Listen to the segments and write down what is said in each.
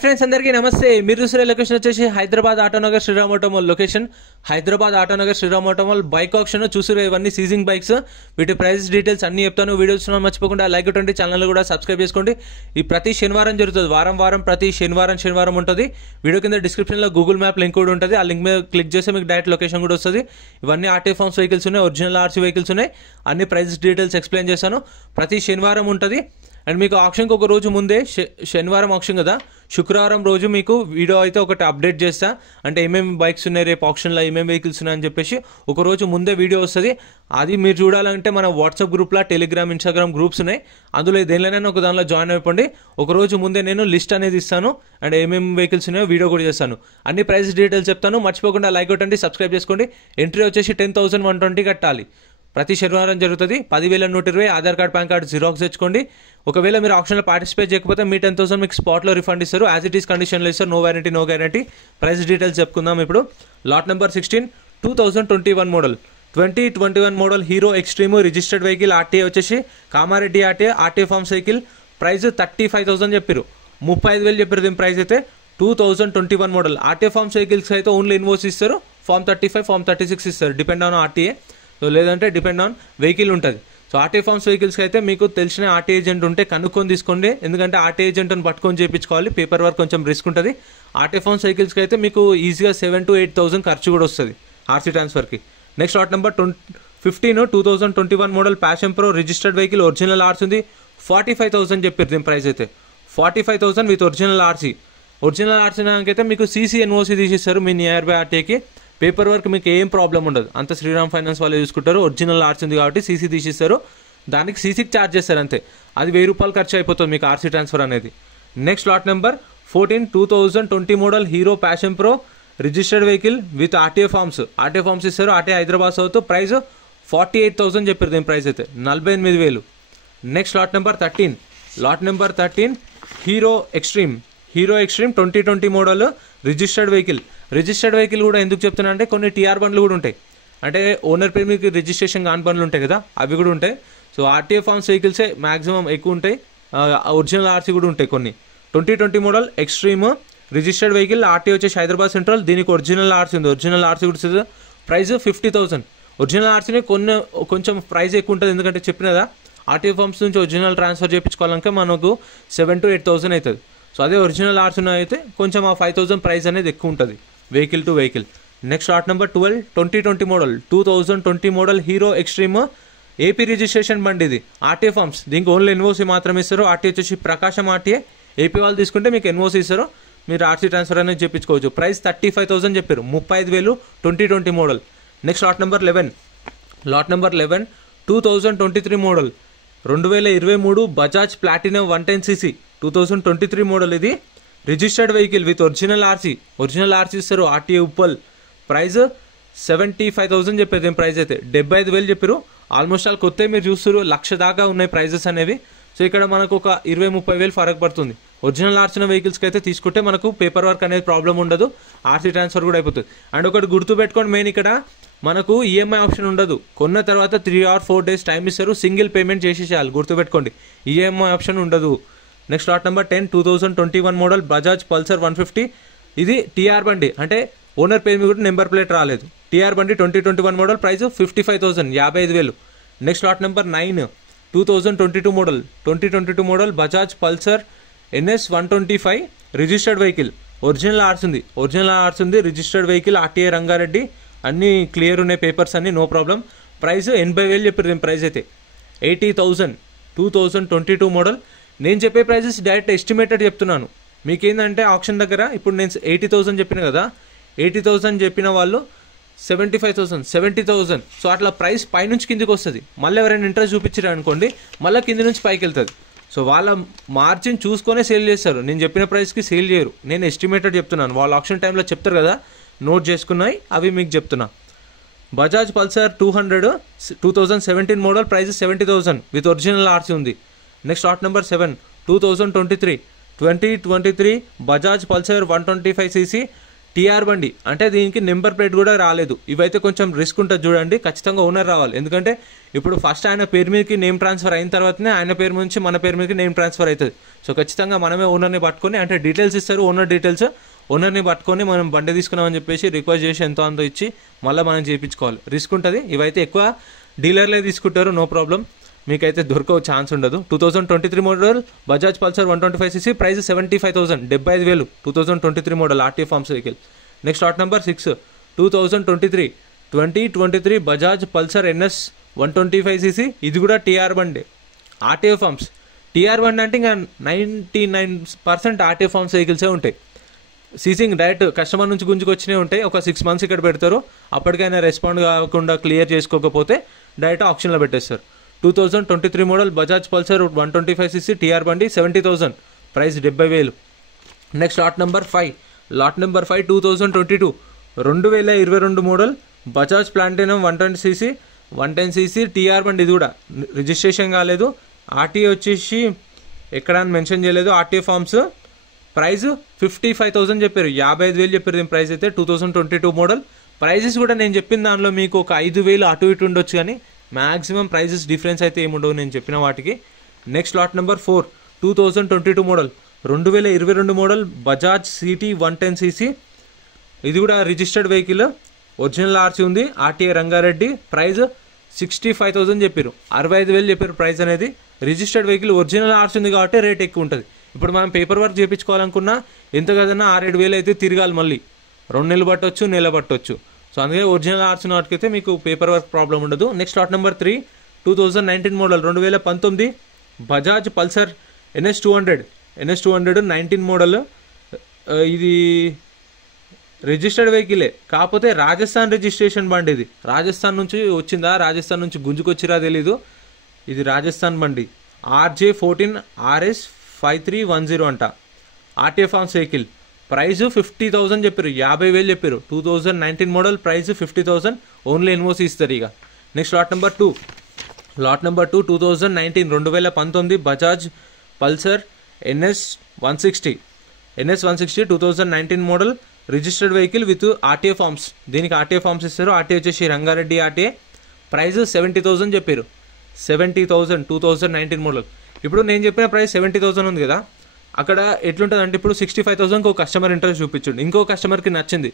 Friends అందరికీ నమస్తే. మీరు చూసే లొకేషన్ వచ్చేసి Hyderabad Autonagar Sriram Automall location. Hyderabad Autonagar Sriram Automall bike option చూసారు. ఇవన్నీ సీజింగ్ బైక్స్, వీటి ప్రైస్ డీటెయిల్స్ అన్ని చెప్తాను. వీడియోస్ మర్చిపోకుండా లైక్ కొట్టండి, ఛానల్ కూడా సబ్స్క్రైబ్ చేసుకోండి. ఈ ప్రతి శనివారం జరుగుతుంది, వారం ప్రతి శనివారం ఉంటుంది. వీడియో కింద డిస్క్రిప్షన్లో గూగుల్ మ్యాప్ లింక్ కూడా ఉంటుంది. ఆ లింక్ మీద క్లిక్ చేస్తే మీకు డైరెక్ట్ లొకేషన్ కూడా వస్తుంది. ఇవన్నీ ఆర్టీ ఫార్మ్స్ వెహికల్స్ ఉన్నాయి, ఒరిజినల్ ఆర్సీ వెహికల్స్ ఉన్నాయి. అన్ని ప్రైస్ డీటెయిల్స్ ఎక్స్ప్లెయిన్ చేశాను. ప్రతి శనివారం ఉంటుంది. అండ్ మీకు ఆప్షన్కి ఒక రోజు ముందే, శనివారం ఆప్షన్ కదా, శుక్రవారం రోజు మీకు వీడియో అయితే ఒకటి అప్డేట్ చేస్తా. అంటే ఏమేమి బైక్స్ ఉన్నాయి, రేపు ఆప్షన్లో ఏమేమి వెహికల్స్ ఉన్నాయని చెప్పేసి ఒక రోజు ముందే వీడియో వస్తుంది. అది మీరు చూడాలంటే మన వాట్సాప్ గ్రూప్లో, టెలిగ్రామ్, ఇన్స్టాగ్రామ్ గ్రూప్స్ ఉన్నాయి. అందులో దేనిలోనైనా ఒక దానిలో జాయిన్ అయిపోండి. ఒక రోజు ముందే నేను లిస్ట్ అనేది ఇస్తాను. అండ్ ఏమేమి వెహికల్స్ ఉన్నాయో వీడియో కూడా చేస్తాను. అన్ని ప్రైస్ డీటెయిల్స్ చెప్తాను. మర్చిపోకుండా లైక్ కొట్టండి, సబ్స్క్రైబ్ చేసుకోండి. ఎంట్రీ వచ్చేసి 10,120 కట్టాలి. ప్రతి శనివారం జరుగుతుంది. 10,120 Aadhaar card, pan card xerox తెచ్చుకోండి. ఒకవేళ మీరు ఆప్షన్లో పార్టిసిపేట్ చేయకపోతే మీ 10,000 మీకు స్పాట్లో రిఫండ్ ఇస్తారు. యాజ్ ఇట్ ఈస్ కండిషన్లో ఇస్తారు. No warranty, no guarantee. Price details చెప్పుకుందాం ఇప్పుడు. Lot number 16 2021 model, 2021 model Hero Xtreme registered vehicle. RTA వచ్చేసి Kamareddy RTA forms vehicle. Price 35,000 చెప్పారు, 35,000 చెప్పారు. దీని ప్రైస్ అయితే 2021 మోడల్. ఆర్టీఏ ఫార్మ్స్ వెహికల్స్ అయితే ఓన్లీ ఇన్వోయిస్ ఇస్తారు. ఫార్మ్ 35, ఫార్మ్ 36 ఇస్తారు, డిపెండ్ ఆన్ ఆర్టీఏ. సో లేదంటే డిపెండ్ ఆన్ వెహికల్ ఉంటుంది. సో ఆర్టీ ఫార్మ్స్ వెహికల్స్కి అయితే మీకు తెలిసిన ఆర్టీ ఏజెంట్ ఉంటే కనుక్కొని తీసుకోండి. ఎందుకంటే ఆర్టీ ఏజెంట్ని పట్టుకొని చేయించుకోవాలి, పేపర్ వర్క్ కొంచెం రిస్క్ ఉంటుంది. ఆర్టీ ఫార్మ్స్ వెహికల్స్కి అయితే మీకు ఈజీగా 7,000 to 8,000 ఖర్చు కూడా వస్తుంది ఆర్సీ ట్రాన్స్ఫర్కి. Next lot number 15 2021 model Passion Pro registered vehicle. Original RC ఉంది. 45,000 చెప్పారు. దీని ప్రైస్ అయితే 45,000 with original RC. Original RC అయితే మీకు సీసీ ఎన్ఓసీ తీసిస్తారు మీ నియర్ బై ఆర్టీకి. పేపర్ వర్క్ మీకు ఏం ప్రాబ్లం ఉండదు, అంత శ్రీరామ్ ఫైనాన్స్ వాళ్ళు చూసుకుంటారు. ఒరిజినల్ ఆర్సీ ఉంది కాబట్టి సీసీ తీసిస్తారు. దానికి సీసీకి ఛార్జ్ చేస్తారు అంతే. అది 1,000 రూపాయలు ఖర్చు అయిపోతుంది మీకు ఆర్సీ ట్రాన్స్ఫర్ అనేది. Next lot number 14 2020 model Hero Passion Pro registered vehicle with RTA forms. RTA forms ఇస్తారు. RTA Hyderabad south. ప్రైస్ 48,000 చెప్పారు. దీని ప్రైస్ అయితే 48,000. Next lot number 13 Hero Xtreme 2020 model registered vehicle. Registered vehicle కూడా ఎందుకు చెప్తున్నా అంటే కొన్ని టీఆర్ బండ్లు కూడా ఉంటాయి. అంటే ఓనర్ పేరు మీకు రిజిస్ట్రేషన్ కాని బండ్లు ఉంటాయి కదా, అవి కూడా ఉంటాయి. సో ఆర్టీఏ ఫార్మ్స్ వెహికల్సే మ్యాక్సిమం ఎక్కువ ఉంటాయి. ఒరిజినల్ ఆర్సీ కూడా ఉంటాయి కొన్ని. 2020 model extreme registered vehicle. RTA వచ్చేసి హైదరాబాద్ సెంట్రల్. దీనికి ఒరిజినల్ ఆర్సీ ఉంది. ఒరిజినల్ ఆర్సీ కూడా ప్రైస్ 50,000. ఒరిజినల్ ఆర్సీని కొంచెం ప్రైస్ ఎక్కువ ఉంటుంది. ఎందుకంటే చెప్పినదా ఆర్టీఏ ఫార్మ్స్ నుంచి ఒరిజినల్ ట్రాన్స్ఫర్ చేయించుకోవాలంటే మనకు 7,000 to 8,000 అవుతుంది. సో అదే ఒరిజినల్ ఆర్సీ అయితే కొంచెం ఆ 5,000 ప్రైస్ అనేది ఎక్కువ ఉంటుంది vehicle to vehicle. Next lot number 12 2020 model 2020 model Hero extreme AP registration బండి. ఇది ఆర్టీఏ ఫార్మ్స్. దీనికి ఓన్లీ ఎన్ఓసీ మాత్రమే ఇస్తారు. ఆర్టీఏ వచ్చేసి ప్రకాశం ఆర్టీఏ. ఏపీ వాళ్ళు తీసుకుంటే మీకు ఎన్ఓసీ ఇస్తారు, మీరు ఆర్సీ ట్రాన్స్ఫర్ అనేది చేయించుకోవచ్చు. ప్రైస్ 35,000 చెప్పారు, 35,000 2020 model. Next lot number 11 2023 model 2023 Bajaj platinum 110cc 2023 model. ఇది registered vehicle with original RC. Original RC ఇస్తారు ఆర్టీఏ ఉప్పల్. ప్రైస్ 75,000 చెప్పారు. దీని ప్రైస్ అయితే 75,000 చెప్పారు. ఆల్మోస్ట్ ఆల్ కొత్త మీరు చూస్తారు 1,00,000 దాకా ఉన్నాయి ప్రైజెస్ అనేవి. సో ఇక్కడ మనకు ఒక 20-30,000 ఫరక్ పడుతుంది. ఒరిజినల్ ఆర్సీ వెహికల్స్కి అయితే తీసుకుంటే మనకు పేపర్ వర్క్ అనేది ప్రాబ్లం ఉండదు, ఆర్సీ ట్రాన్స్ఫర్ కూడా అయిపోతుంది. అండ్ ఒకటి గుర్తుపెట్టుకోండి, మెయిన్ ఇక్కడ మనకు ఈఎంఐ ఆప్షన్ ఉండదు. కొన్న తర్వాత 3 or 4 days టైం ఇస్తారు. సింగిల్ పేమెంట్ చేసేసేయాలి, గుర్తుపెట్టుకోండి. ఈఎంఐ ఆప్షన్ ఉండదు. Next lot number 10 2021 model Bajaj Pulsar 150. ఇది టీఆర్ బండి, అంటే ఓనర్ పేరు కూడా నెంబర్ ప్లేట్ రాలేదు. టీఆర్ బండి 2021 model. Price 55,000, 55,000. Next lot number 9 2022 model Bajaj Pulsar NS 125 registered vehicle. Original RC ఉంది. Registered vehicle RTA Rangareddy. అన్ని క్లియర్ ఉన్నాయి పేపర్స్ అన్ని, నో ప్రాబ్లం. ప్రైస్ 80,000 చెప్పారు. దీని ప్రైస్ అయితే 80,000 2022 మోడల్. నేను చెప్పే ప్రైజెస్ డైరెక్ట్ ఎస్టిమేటెడ్ చెప్తున్నాను. మీకేందంటే ఆప్షన్ దగ్గర ఇప్పుడు నేను 80,000 చెప్పిన కదా, 80,000 చెప్పిన వాళ్ళు 75,000, 70,000. సో అట్లా ప్రైస్ పైనుంచి కిందికి వస్తుంది. మళ్ళీ ఎవరైనా ఇంట్రెస్ట్ చూపించారు అనుకోండి, మళ్ళీ కింది నుంచి పైకి వెళ్తుంది. సో వాళ్ళ మార్జిన్ చూసుకొనే సేల్ చేస్తారు. నేను చెప్పిన ప్రైస్కి సేల్ చేయరు. నేను ఎస్టిమేటెడ్ చెప్తున్నాను. వాళ్ళు ఆప్షన్ టైంలో చెప్తారు కదా, నోట్ చేసుకున్నాయి అవి మీకు చెప్తున్నా. Bajaj Pulsar 200 2017 model. Price 70,000 with original RC ఉంది. Next lot number 7 2023 Bajaj Pulsar 125cc TR బండి అంటే దీనికి నెంబర్ ప్లేట్ కూడా రాలేదు. ఇవైతే కొంచెం రిస్క్ ఉంటుంది చూడండి, ఖచ్చితంగా ఓనర్ రావాలి. ఎందుకంటే ఇప్పుడు ఫస్ట్ ఆయన పేరు మీదకి నేమ్ ట్రాన్స్ఫర్ అయిన తర్వాతనే ఆయన పేరు నుంచి మన పేరు మీదకి నేమ్ ట్రాన్స్ఫర్ అవుతుంది. సో ఖచ్చితంగా మనమే ఓనర్ని పట్టుకొని, అంటే డీటెయిల్స్ ఇస్తారు ఓనర్ డీటెయిల్స్, ఓనర్ని పట్టుకొని మనం బండి తీసుకున్నామని చెప్పేసి రిక్వెస్ట్ చేసి ఎంతో అంతో ఇచ్చి మళ్ళీ మనం చేయించుకోవాలి. రిస్క్ ఉంటుంది. ఇవైతే ఎక్కువ డీలర్లే తీసుకుంటారు, నో ప్రాబ్లం, మీకైతే దొరకవు, ఛాన్స్ ఉండదు. 2023 model Bajaj Pulsar 125cc, price 75,000, 75,000, 2023 model RTA forms vehicle. Next lot number 6, 2023 Bajaj Pulsar NS 125cc, ఇది కూడా టీఆర్ బండి, ఆర్టీఏ ఫార్మ్స్. టీఆర్ బండి అంటే ఇంకా 99% ఆర్టీఏ ఫార్మ్స్ వెహికల్సే ఉంటాయి. సీసింగ్ డైరెక్ట్ కస్టమర్ నుంచి గుంజుకొచ్చినవి ఉంటాయి. ఒక 6 months ఇక్కడ పెడతారు, అప్పటికైనా రెస్పాండ్ కాకుండా క్లియర్ చేసుకోకపోతే డైరెక్ట్ ఆప్షన్లో పెట్టేస్తారు. 2023 model Bajaj Pulsar 125cc TR బండి, 70,000, price 70,000. Next lot number 5, 2022 model Bajaj platinum 110cc TR బండి, ఇది కూడా రిజిస్ట్రేషన్ కాలేదు, ఆర్టీఏ వచ్చేసి ఎక్కడ అని మెన్షన్ చేయలేదు, ఆర్టీఏ ఫార్మ్స్. ప్రైస్ 55,000 చెప్పారు, 55,000 చెప్పారు దీని ప్రైస్ అయితే. 2022 మోడల్. ప్రైజెస్ కూడా నేను చెప్పిన దానిలో మీకు ఒక 5,000 అటు ఇటు ఉండొచ్చు, కానీ మ్యాక్సిమం ప్రైజెస్ డిఫరెన్స్ అయితే ఏముండవు నేను చెప్పిన వాటికి. Next lot number 4, 2022 model 2022 model Bajaj city 110cc, ఇది కూడా రిజిస్టర్డ్ వెహికల్, ఒరిజినల్ ఆర్సీ ఉంది, ఆర్టీఏ రంగారెడ్డి. ప్రైస్ 65,000 చెప్పారు, 65,000 చెప్పారు ప్రైస్ అనేది. రిజిస్టర్డ్ వెహికల్, ఒరిజినల్ ఆర్సీ ఉంది కాబట్టి రేట్ ఎక్కువ ఉంటుంది. ఇప్పుడు మనం పేపర్ వర్క్ చేయించుకోవాలనుకున్నా ఎంత కదన్నా 6-7 అయితే తిరగాలి, మళ్ళీ 2 నెలలు పట్టవచ్చు, నెల పట్టవచ్చు. సో అందుకే ఒరిజినల్ ఆర్సీ నాటికైతే మీకు పేపర్ వర్క్ ప్రాబ్లం ఉండదు. Next lot number 3, 2019 model 2019 Bajaj Pulsar NS 200 19 model. ఇది రిజిస్టర్డ్ వెహికలే, కాకపోతే రాజస్థాన్ రిజిస్ట్రేషన్ బండి. ఇది రాజస్థాన్ నుంచి వచ్చిందా, రాజస్థాన్ నుంచి గుంజుకొచ్చిరా తెలీదు, ఇది రాజస్థాన్ బండి. RJ14 RS 5310 అంట, ఆర్టీఏ ఫార్మ్స్ వెహికల్. ప్రైస్ 50,000 చెప్పారు, 50,000 చెప్పారు. 2019 మోడల్, ప్రైస్ 50,000, ఓన్లీ ఎన్ఓసి ఇస్తారు ఇక. Next lot number 2, 2019 Bajaj Pulsar NS 160 2019 model, registered vehicle with RTA forms. దీనికి ఆర్టీఏ ఫార్మ్స్ ఇస్తారు, ఆర్టీఏ వచ్చేసి రంగారెడ్డి ఆర్టీఏ. ప్రైస్ 70,000 చెప్పారు, 70,000, 2019 మోడల్. ఇప్పుడు నేను చెప్పిన ప్రైస్ 70,000 ఉంది కదా, అక్కడ ఎట్లుంటుంది అంటే ఇప్పుడు 65,000కి ఒక కస్టమర్ ఇంట్రెస్ట్ చూపించండి, ఇంకో కస్టమర్కి నచ్చింది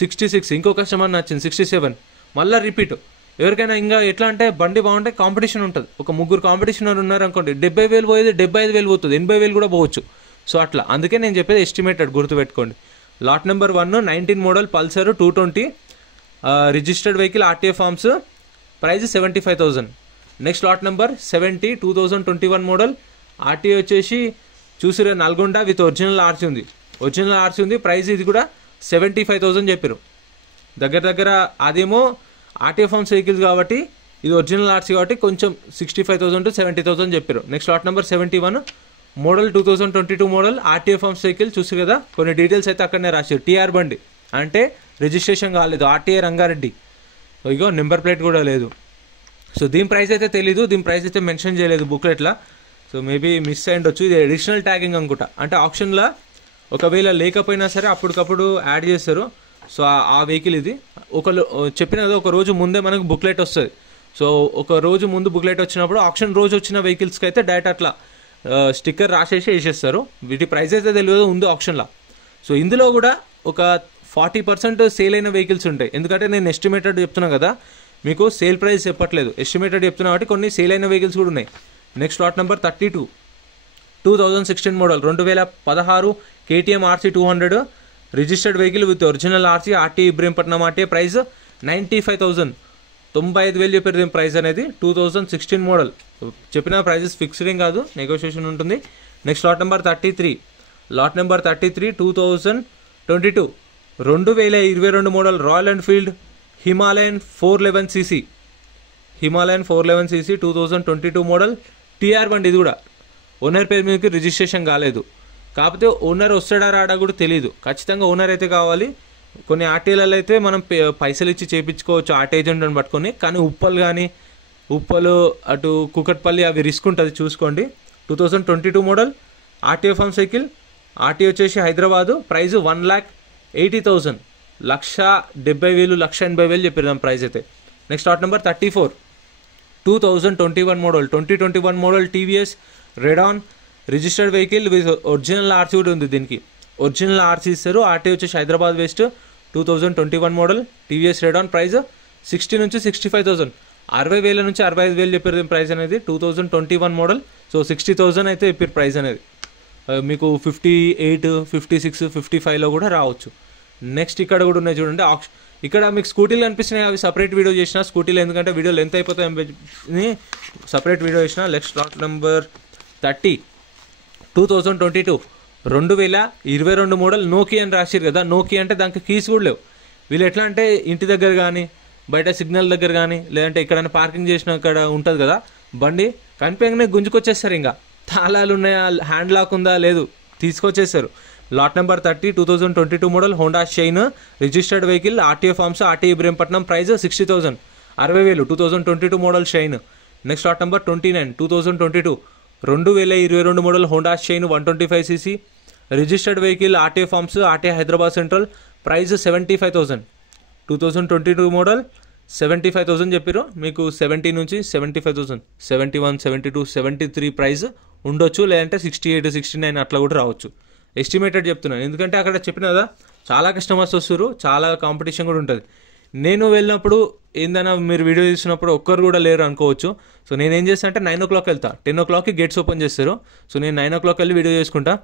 66, ఇంకో కస్టమర్ నచ్చింది 67, మళ్ళీ రిపీట్. ఎవరికైనా ఇంకా ఎట్లా అంటే బండి బాగుంటే కాంపిటీషన్ ఉంటుంది. ఒక 3 కాంపిటీషనర్ ఉన్నారు అనుకోండి, 70,000 పోయేది 75,000 పోతుంది, 80,000 కూడా పోవచ్చు. సో అట్లా, అందుకే నేను చెప్పేది ఎస్టిమేటెడ్, గుర్తుపెట్టుకోండి. Lot number 1, 19 model Pulsar 220 registered vehicle, RTA forms. Price 75,000. Next lot number 70, 2021 model, RTA వచ్చేసి చూసిరే నల్గొండ విత్ ఒరిజినల్ ఆర్సీ ఉంది, ప్రైస్ ఇది కూడా 75,000 చెప్పారు. దగ్గర అదేమో ఆర్టీఏ ఫార్మ్స్ వెహికల్స్ కాబట్టి, ఇది ఒరిజినల్ ఆర్సీ కాబట్టి కొంచెం 65,000 to 70,000 చెప్పారు. Next lot number 71 model 2022 model, RTA forms vehicle. చూసి కదా కొన్ని డీటెయిల్స్ అయితే అక్కడనే రాశారు, టీఆర్ బండి అంటే రిజిస్ట్రేషన్ కాలేదు, ఆర్టీఏ రంగారెడ్డి, ఇగో నెంబర్ ప్లేట్ కూడా లేదు. సో దీని ప్రైస్ అయితే తెలీదు, దీని ప్రైస్ అయితే మెన్షన్ చేయలేదు బుక్లెట్లో. సో మేబీ మిస్ అయ్యిండొచ్చు. ఇది అడిషనల్ ట్యాగింగ్ అనుకుంటా, అంటే ఆప్షన్లో ఒకవేళ లేకపోయినా సరే అప్పటికప్పుడు యాడ్ చేస్తారు. సో ఆ వెహికల్ ఇది. చెప్పినది ఒక రోజు ముందే మనకు బుక్లెట్ వస్తుంది. సో ఒక రోజు ముందు బుక్లెట్ వచ్చినప్పుడు ఆప్షన్ రోజు వచ్చిన వెహికల్స్కి అయితే డైరెక్ట్ అట్లా స్టిక్కర్ రాసేసి వేసేస్తారు. వీటి ప్రైస్ అయితే తెలియదు ఉంది ఆప్షన్లో. సో ఇందులో కూడా ఒక 40% సేల్ అయిన వెహికల్స్ ఉంటాయి. ఎందుకంటే నేను ఎస్టిమేటెడ్ చెప్తున్నా కదా, మీకు సేల్ ప్రైస్ చెప్పట్లేదు, ఎస్టిమేటెడ్ చెప్తున్నా కాబట్టి కొన్ని సేల్ అయిన వెహికల్స్ కూడా ఉన్నాయి. Next lot number 32, 2016 model 2016 KTM RC 200 registered vehicle with original RC, RT Ibrahimpatnam RT. Price 95,000, 95,000 చెప్పారు దీని ప్రైస్ అనేది. 2016 మోడల్. చెప్పిన ప్రైజెస్ ఫిక్స్డ్ ఏం కాదు, నెగోషియేషన్ ఉంటుంది. Next lot number 33, 2022 2022 model Royal Enfield Himalayan 411cc 2022 model TR బండి. ఇది కూడా ఓనర్ పేరు మీదకి రిజిస్ట్రేషన్ కాలేదు, కాకపోతే ఓనర్ వస్తాడా రాడా కూడా తెలియదు. ఖచ్చితంగా ఓనర్ అయితే కావాలి. కొన్ని ఆర్టీఏలలో అయితే మనం పైసలు ఇచ్చి చేయించుకోవచ్చు ఆర్టీ ఏజెంట్ని పట్టుకొని, కానీ ఉప్పలు అటు కుకట్పల్లి అవి రిస్క్ ఉంటుంది, చూసుకోండి. 2022 model RTA form cycle, RT వచ్చేసి హైదరాబాదు. ప్రైస్ 80,000, 1,70,000, 1,80,000 చెప్పారు దాని ప్రైస్ అయితే. Next lot number 34, 2021 model, 2021 model TVS రెడాన్ registered vehicle with original RC కూడా ఉంది. దీనికి ఒరిజినల్ ఆర్సీ ఇస్తారు. ఆర్టీ వచ్చేసి Hyderabad west, 2021 model TVS రెడాన్. Price 60 నుంచి 65,000, 60,000 నుంచి 65,000 చెప్పారు ప్రైస్ అనేది. 2021 మోడల్. సో 60,000 అయితే చెప్పారు ప్రైస్ అనేది. మీకు 58, 56, 55లో కూడా రావచ్చు. నెక్స్ట్ ఇక్కడ కూడా ఉన్నాయి చూడండి. ఇక్కడ మీకు స్కూటీలు కనిపిస్తున్నాయి, అవి సపరేట్ వీడియో చేసిన స్కూటీలు, ఎందుకంటే వీడియో లెంత్ అయిపోతాయి, సపరేట్ వీడియో చేసిన. Next lot number 30, 2022, 2022 model Nokia అని రాసిరు కదా. నోకియా అంటే దానికి కీస్ కూడా లేవు. వీళ్ళు ఎట్లా అంటే ఇంటి దగ్గర కానీ బయట సిగ్నల్ దగ్గర కానీ లేదంటే ఎక్కడైనా పార్కింగ్ చేసిన అక్కడ ఉంటుంది కదా బండి, కనిపించగానే గుంజుకొచ్చేస్తారు. ఇంకా తాళాలు ఉన్నాయా, హ్యాండ్ లాక్ ఉందా లేదు తీసుకొచ్చేస్తారు. Lot number 30, 2022 model Honda Shine registered vehicle, RTA forms, RTA Ibrahimpatnam. Price 60,000, 60,000, 2022 model Shine. Next lot number 29, 2022, 2022 model Honda Shine 125cc registered vehicle, RTA forms, RTA Hyderabad central. Price 75,000, 2022 model 75,000 చెప్పారు. మీకు 70 నుంచి 75,000, 71, 72, 73 ప్రైస్ ఉండొచ్చు, లేదంటే 68, 69 అట్లా కూడా రావచ్చు. ఎస్టిమేటెడ్ చెప్తున్నాను, ఎందుకంటే అక్కడ చెప్పిన కదా చాలా కస్టమర్స్ వస్తారు, చాలా కాంపిటీషన్ కూడా ఉంటుంది. నేను వెళ్ళినప్పుడు ఏందన్నా మీరు వీడియో తీసినప్పుడు ఒక్కరు కూడా లేరు అనుకోవచ్చు. సో నేను ఏం చేస్తాను అంటే 9 o'clock వెళ్తా, 10 o'clockకి గేట్స్ ఓపెన్ చేస్తారు. సో నేను 9 o'clock వెళ్ళి వీడియో చేసుకుంటా.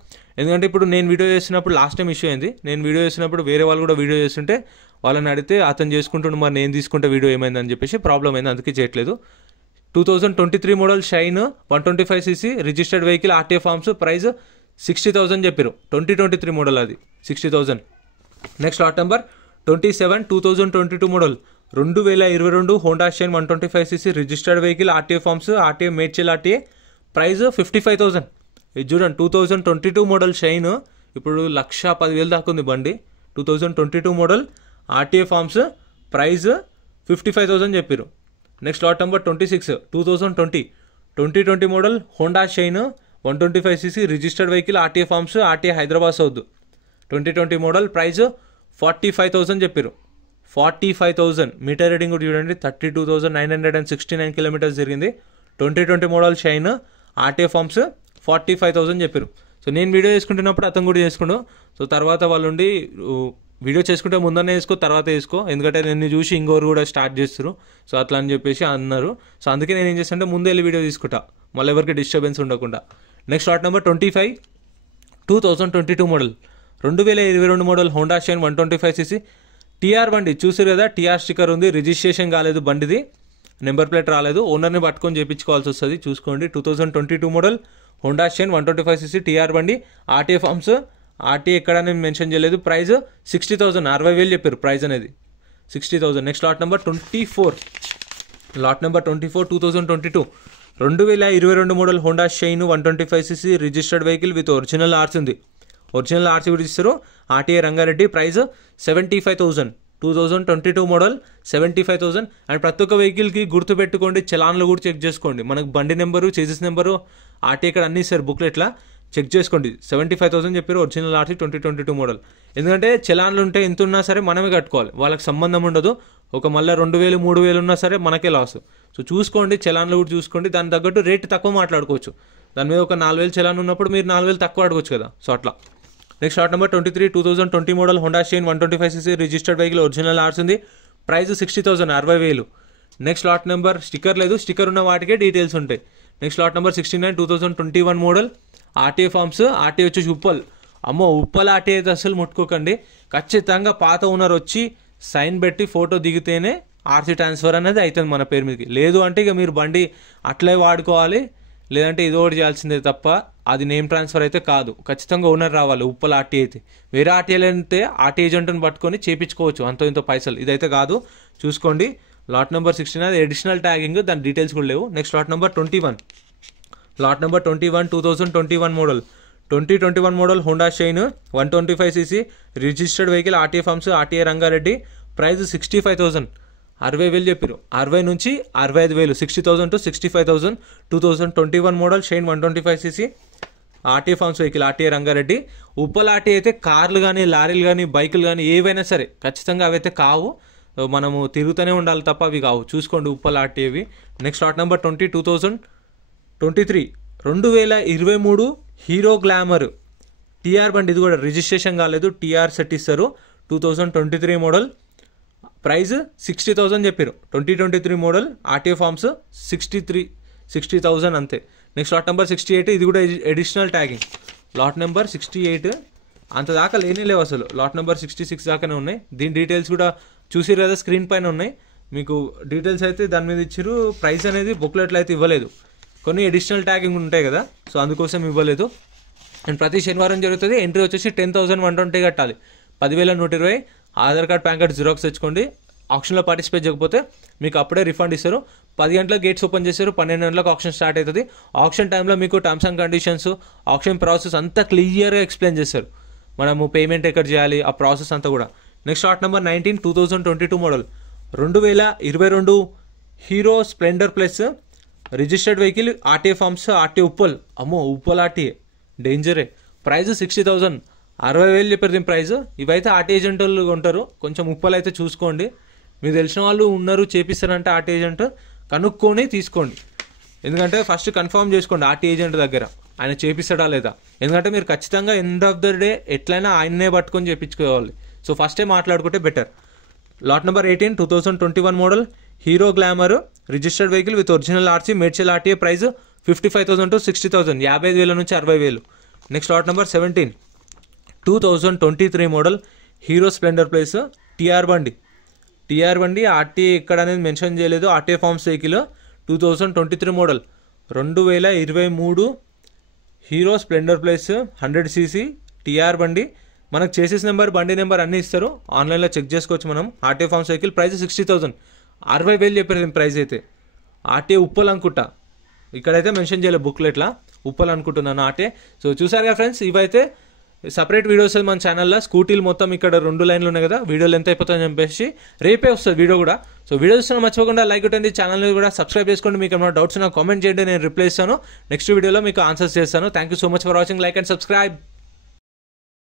ఎందుకంటే ఇప్పుడు నేను వీడియో చేసినప్పుడు లాస్ట్ టైం ఇష్యూ అయింది. నేను వీడియో చేసినప్పుడు వేరే వాళ్ళు కూడా వీడియో చేస్తుంటే వాళ్ళని అడిగితే అతను చేసుకుంటుండే, మరి నేను తీసుకుంటే వీడియో ఏమైందని చెప్పేసి ప్రాబ్లం అయింది, అందుకే చేయట్లేదు. 2023 model Shine 125cc registered vehicle, RTA forms. Price 60,000 చెప్పారు. 2023 మోడల్ అది 60,000. Next lot number 27, 2022 model 2022 Honda Shine 125cc registered vehicle, RTA forms, RTA Medchal RTA. Price 55,000. ఇది చూడండి 2022 మోడల్ షైన్ ఇప్పుడు 1,10,000 దాకా ఉంది బండి. 2022 మోడల్ ఆర్టీఏ ఫార్మ్స్. ప్రైస్ 55,000 చెప్పారు. Next lot number 26, 2020 model Honda Shine 125cc registered vehicle, RTA forms, RTA Hyderabad south. 2020 model. Price 45,000 చెప్పారు. 45,000. Meter reading కూడా చూడండి 32,969 కిలోమీటర్స్ జరిగింది. 2020 మోడల్ షైన్ ఆర్టీఏ ఫార్మ్స్ 45,000 చెప్పారు. సో నేను వీడియో చేసుకుంటున్నప్పుడు అతను కూడా చేసుకుండు. సో తర్వాత వాళ్ళు ఉండి వీడియో చేసుకుంటే ముందనే వేసుకో తర్వాత వేసుకో, ఎందుకంటే నేను చూసి ఇంకోరు కూడా స్టార్ట్ చేస్తారు. సో అట్లా అని చెప్పేసి అన్నారు. సో అందుకే నేను ఏం చేస్తానంటే ముందే వెళ్ళి వీడియో తీసుకుంటా, మళ్ళీ ఎవరికి డిస్టర్బెన్స్ ఉండకుండా. Next lot number 25, 2022 model 2022 model Honda Shine 125cc TR బండి. చూసారు కదా, టీఆర్ స్టిక్కర్ ఉంది, రిజిస్ట్రేషన్ కాలేదు బండిది, నెంబర్ ప్లేట్ రాలేదు, ఓనర్ని పట్టుకొని చేయించుకోవాల్సి వస్తుంది, చూసుకోండి. 2022 model Honda Shine 125cc TR బండి, ఆర్టీఏ ఫార్మ్స్, ఆర్టీఏ ఎక్కడ నేను మెన్షన్ చేయలేదు. ప్రైస్ 60,000, 60,000 చెప్పారు ప్రైస్ అనేది 60,000. Next lot number 24, lot number 24, 2022 2022 model Honda Shine 125cc registered vehicle with original RC ఉంది. ఒరిజినల్ ఆర్సీ కూడా ఇస్తారు, RTA Rangareddy. Price 75,000. 2022 model 75,000. And ప్రతి ఒక్క వెహికల్కి గుర్తు పెట్టుకోండి, చలాన్లు కూడా చెక్ చేసుకోండి. మనకు బండి నెంబరు, చేసెస్ నెంబరు, ఆర్టీఏ ఇక్కడ అన్ని ఇస్తారు బుక్లెట్లా, చెక్ చేసుకోండి. 75,000 చెప్పారు ఒరిజినల్ ఆర్సీ 2022 మోడల్. ఎందుకంటే చలాన్లు ఉంటే ఎంత ఉన్నా సరే మనమే కట్టుకోవాలి, వాళ్ళకి సంబంధం ఉండదు. ఒక మళ్ళీ 2,000, 3,000 ఉన్నా సరే మనకే లాస్. సో చూసుకోండి, చలాన్లు కూడా చూసుకోండి, దాని తగ్గట్టు రేట్ తక్కువ మాట్లాడుకోవచ్చు. దాని మీద ఒక 4,000 చలాన్ ఉన్నప్పుడు మీరు 4,000 తక్కువ అడగవచ్చు కదా. సో అట్లా. Next lot number 23, 2020 model Honda Shine 125cc registered vehicle, original RC ఉంది. Price 60,000, 60,000. Next lot number sticker లేదు, స్టిక్కర్ ఉన్న వాటికే డీటెయిల్స్ ఉంటాయి. Next lot number 69, 2021 model RTA forms, RTA వచ్చేసి ఉప్పల్. అమ్మో, ఉప్పల్ ఆర్టీఏ అయితే అసలు ముట్టుకోకండి. ఖచ్చితంగా పాత ఓనర్ వచ్చి సైన్ పెట్టి ఫోటో దిగితేనే ఆర్సీ ట్రాన్స్ఫర్ అనేది అవుతుంది మన పేరు మీదకి. లేదు అంటే ఇక మీరు బండి అట్లే వాడుకోవాలి, లేదంటే ఇది ఒకటి చేయాల్సిందే తప్ప అది నేమ్ ట్రాన్స్ఫర్ అయితే కాదు. ఖచ్చితంగా ఓనర్ రావాలి ఉప్పల్ ఆర్టీ అయితే. వేరే ఆర్టీఏలు అయితే ఆర్టీ ఏజెంట్ని పట్టుకొని చేయించుకోవచ్చు అంతో ఇంతో పైసలు, ఇదైతే కాదు, చూసుకోండి. లాట్ నెంబర్ 16 అది అడిషనల్ ట్యాగింగ్, దాని డీటెయిల్స్ కూడా లేవు. Next lot number 21, lot number 21, 2021 model 2021 model Honda Shine 125cc registered vehicle, RTA forms, RTA Rangareddy. Price 65,000, 60,000 చెప్పారు. 60 నుంచి 65,000, 60,000 to 65,000. 2021 model Shine 125cc RTA forms vehicle RTA Rangareddy. Uppal RTA అయితే కార్లు కానీ లారీలు కానీ బైకులు కానీ ఏవైనా సరే ఖచ్చితంగా అవైతే కావు, మనము తిరుగుతూనే ఉండాలి తప్ప అవి కావు. చూసుకోండి ఉప్పల్ ఆర్టీఏవి. Next lot number 2023 2023 Hero Glamour TR బండి. ఇది కూడా రిజిస్ట్రేషన్ కాలేదు, టీఆర్ సెట్ ఇస్తారు. 2023 మోడల్, ప్రైస్ 60,000 చెప్పారు. 2023 మోడల్ ఆర్టీఏ ఫార్మ్స్ 60,000 అంతే. నెక్స్ట్ లాట్ నెంబర్ 68 ఇది కూడా అడిషనల్ ట్యాగింగ్. లాట్ నెంబర్ 68 అంత దాకా లేవు అసలు, లాట్ నెంబర్ 66 దాకానే ఉన్నాయి. దీని డీటెయిల్స్ కూడా చూసిరు కదా స్క్రీన్ పైన ఉన్నాయి, మీకు డీటెయిల్స్ అయితే దాని మీద ఇచ్చారు. ప్రైస్ అనేది బుక్లెట్లు అయితే ఇవ్వలేదు, కొన్ని అడిషనల్ ట్యాగింగ్ ఉంటాయి కదా, సో అందుకోసం ఇవ్వలేదు. అండ్ ప్రతి శనివారం జరుగుతుంది. ఎంట్రీ వచ్చేసి 10,120 కట్టాలి. 10,120. Aadhaar card pan card xerox తెచ్చుకోండి. ఆప్షన్లో పార్టిసిపేట్ చేయకపోతే మీకు అప్పుడే రిఫండ్ ఇస్తారు. 10 గంటలకు గేట్స్ ఓపెన్ చేస్తారు, 12 గంటలకు ఆప్షన్ స్టార్ట్ అవుతుంది. ఆప్షన్ టైంలో మీకు terms and conditions, option process అంతా క్లియర్గా ఎక్స్ప్లెయిన్ చేస్తారు. మనము పేమెంట్ ఎక్కడ చేయాలి, ఆ ప్రాసెస్ అంతా కూడా. Next lot number 19 2022 model 2022 Hero Splendor plus registered vehicle RTA forms RTA Uppal. అమ్మో ఉప్పల్ ఆర్టీఏ డేంజరే. ప్రైస్ 60,000, 60,000 చెప్పారు దీని ప్రైస్. ఇవైతే ఆర్టీ ఏజెంట్ వాళ్ళు ఉంటారు, కొంచెం ఉప్పల్ అయితే చూసుకోండి. మీకు తెలిసిన వాళ్ళు ఉన్నారు చేపిస్తారంటే ఆర్టీ ఏజెంట్ కనుక్కొని తీసుకోండి. ఎందుకంటే ఫస్ట్ కన్ఫర్మ్ చేసుకోండి ఆర్టీ ఏజెంట్ దగ్గర ఆయన చేపిస్తాడా లేదా. ఎందుకంటే మీరు ఖచ్చితంగా ఎండ్ ఆఫ్ ద డే ఎట్లయినా ఆయన్నే పట్టుకొని చేయించుకోవాలి. సో ఫస్టే మాట్లాడుకుంటే better. Lot number 18 2021 model Hero Glamour registered vehicle with original RC Medchal RTA. Price 55,000 to 60,000, 55,000 నుంచి 60,000. Next lot number 17 2023 model Hero Splendor plus TR బండి. టీఆర్ బండి ఆర్టీఏ ఇక్కడ అనేది మెన్షన్ చేయలేదు. RTA forms vehicle 2023 model 2023 Hero Splendor plus 100cc TR బండి. మనకు చేసేస్ number బండి number అన్నీ ఇస్తారు, ఆన్లైన్లో చెక్ చేసుకోవచ్చు మనం. ఆర్టీఏ ఫార్మ్స్ వెహికల్ ప్రైస్ 60,000, 60,000 చెప్పారు ప్రైస్ అయితే. ఆర్టీఏ ఉప్పల్ అనుకుంటా, ఇక్కడైతే మెన్షన్ చేయలేదు బుక్లెట్లా, ఉప్పల్ అనుకుంటున్నాను ఆర్టీఏ. సో చూసారుగా ఫ్రెండ్స్, ఇవైతే సపరేట్ వీడియోస్ మన ఛానల్లో. స్కూటీలు మొత్తం ఇక్కడ 2 లైన్లు ఉన్నాయి కదా, వీడియోలు ఎంత అయిపోతుందని చెప్పేసి రేపే వస్తుంది వీడియో కూడా. సో వీడియో చూస్తున్నా మర్చిపోకుండా లైక్ కొట్టండి, ఛానల్ని కూడా సబ్స్క్రైబ్ చేసుకోండి. మీకు ఏమైనా డౌట్స్ ఉన్నా కామెంట్ చేయండి, నేను రిప్లై ఇస్తాను. నెక్స్ట్ వీడియోలో మీకు ఆన్సర్స్ చేస్తాను. Thank you so much for watching. Like and subscribe.